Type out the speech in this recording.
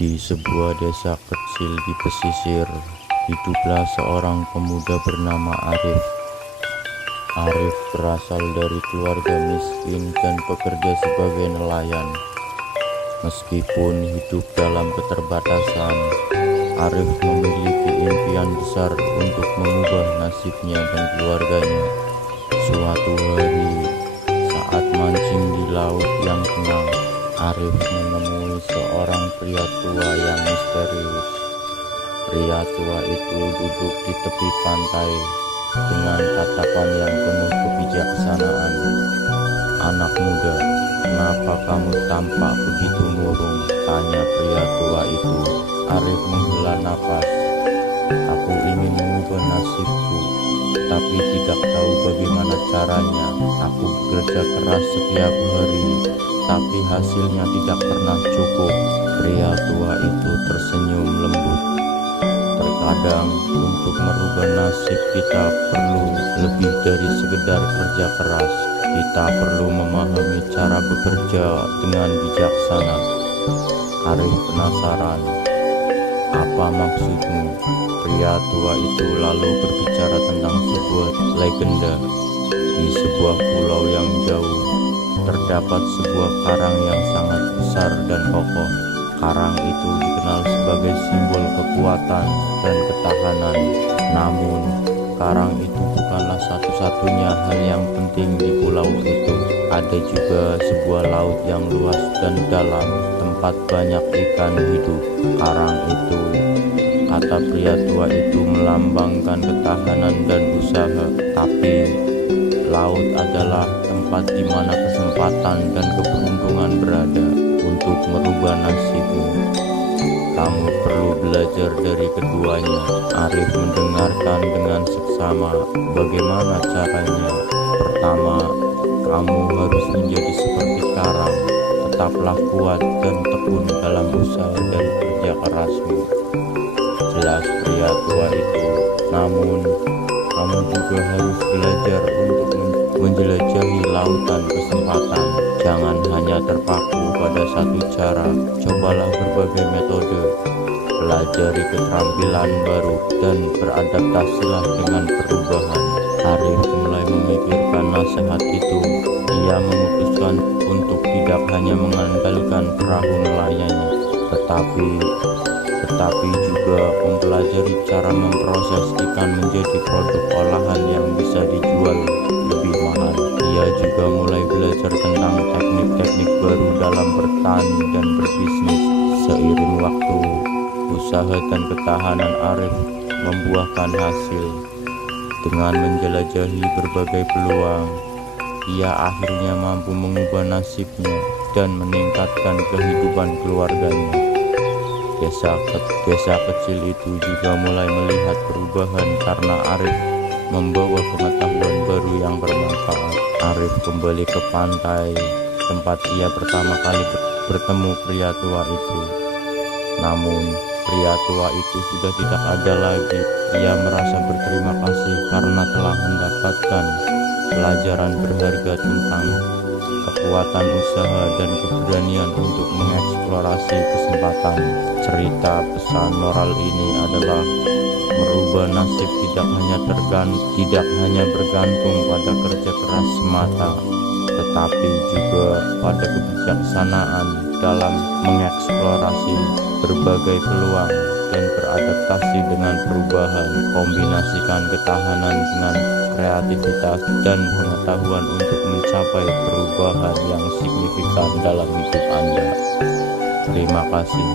Di sebuah desa kecil di pesisir, hiduplah seorang pemuda bernama Arif. Arif berasal dari keluarga miskin dan bekerja sebagai nelayan. Meskipun hidup dalam keterbatasan, Arif memiliki impian besar untuk mengubah nasibnya dan keluarganya. Suatu hari, saat mancing di laut yang tenang, Arif menemui seorang pria tua yang misterius. Pria tua itu duduk di tepi pantai dengan tatapan yang penuh kebijaksanaan. "Anak muda, kenapa kamu tampak begitu murung?" tanya pria tua itu. Arif menghela napas. "Aku ingin mengubah nasibku, tapi tidak tahu bagaimana caranya. Aku bekerja keras setiap hari, tapi hasilnya tidak pernah cukup." Pria tua itu tersenyum lembut. "Terkadang untuk merubah nasib kita perlu lebih dari sekedar kerja keras. Kita perlu memahami cara bekerja dengan bijaksana." Arif penasaran. "Apa maksudmu?" Pria tua itu lalu berbicara tentang sebuah legenda. Di sebuah pulau yang jauh, terdapat sebuah karang yang sangat besar dan kokoh. Karang itu dikenal sebagai simbol kekuatan dan ketahanan. Namun, karang itu bukanlah satu-satunya hal yang penting di pulau itu. Ada juga sebuah laut yang luas dan dalam, tempat banyak ikan hidup. Karang itu, kata pria tua itu, melambangkan ketahanan dan usaha. Tapi, laut adalah tempat di mana kesempatan dan keberuntungan berada. Untuk merubah nasibmu, kamu perlu belajar dari keduanya. Arif mendengarkan dengan seksama. "Bagaimana caranya?" "Pertama, kamu harus menjadi seperti karang. Tetaplah kuat dan tekun dalam usaha dan kerja kerasmu," jelas pria tua itu. "Namun, kamu juga harus belajar untuk menjelajahi lautan kesempatan. Jangan hanya terpaku pada satu cara. Cobalah berbagai metode. Pelajari keterampilan baru dan beradaptasilah dengan perubahan." Arif mulai memikirkan nasihat itu. Ia memutuskan untuk tidak hanya mengandalkan perahu nelayannya, tetapi juga mempelajari cara memproses ikan menjadi produk olahan yang bisa dijual lebih mahal. Ia juga mulai belajar tentang teknik-teknik baru dalam bertani dan berbisnis. Seiring waktu, usaha dan ketahanan Arif membuahkan hasil. Dengan menjelajahi berbagai peluang, ia akhirnya mampu mengubah nasibnya dan meningkatkan kehidupan keluarganya. Desa kecil itu juga mulai melihat perubahan karena Arif membawa pengetahuan baru yang bermanfaat. Arif kembali ke pantai, tempat ia pertama kali bertemu pria tua itu. Namun, pria tua itu sudah tidak ada lagi. Ia merasa berterima kasih karena telah mendapatkan pelajaran berharga tentang kekuatan usaha dan keberanian untuk mengeksplorasi kesempatan. Cerita pesan moral ini adalah merubah nasib tidak hanya bergantung pada kerja keras semata, tetapi juga pada kebijaksanaan dalam mengeksplorasi berbagai peluang dan beradaptasi dengan perubahan. Kombinasikan ketahanan dengan kreativitas dan pengetahuan untuk mencapai perubahan yang signifikan dalam hidup Anda. Terima kasih.